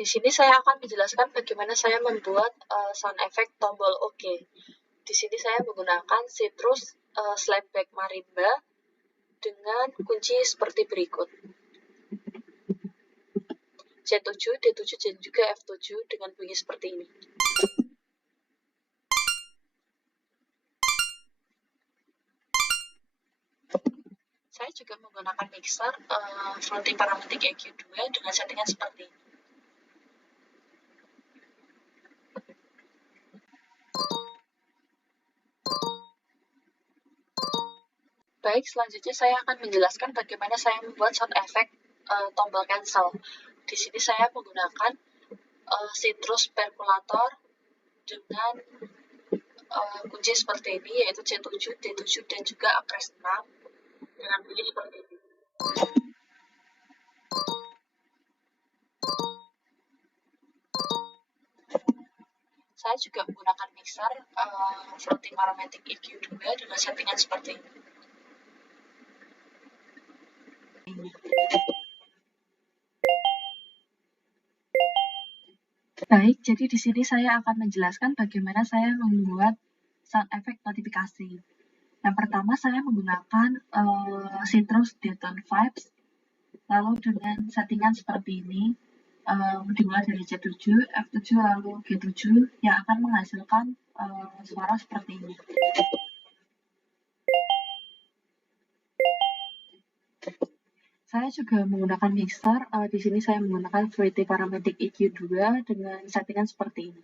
Di sini saya akan menjelaskan bagaimana saya membuat sound effect tombol OK. Di sini saya menggunakan Citrus Slapback Marimba dengan kunci seperti berikut. C7, D7, dan juga F7 dengan bunyi seperti ini. Saya juga menggunakan mixer Fruity Parametric EQ2 dengan settingan seperti ini. Baik, selanjutnya saya akan menjelaskan bagaimana saya membuat sound effect tombol cancel. Di sini saya menggunakan Citrus Percolator dengan kunci seperti ini, yaitu C7, D7, dan juga Apres 6 dengan bunyi seperti ini. Saya juga menggunakan mixer Fruity Parametric EQ2 dengan settingan seperti ini. Baik, jadi di sini saya akan menjelaskan bagaimana saya membuat sound effect notifikasi. Yang pertama saya menggunakan Citrus Detone Vibes, lalu dengan settingan seperti ini, dimulai dari C7, F7, lalu G7 yang akan menghasilkan suara seperti ini. Saya juga menggunakan mixer. Di sini saya menggunakan Fruity Parametric EQ2 dengan settingan seperti ini.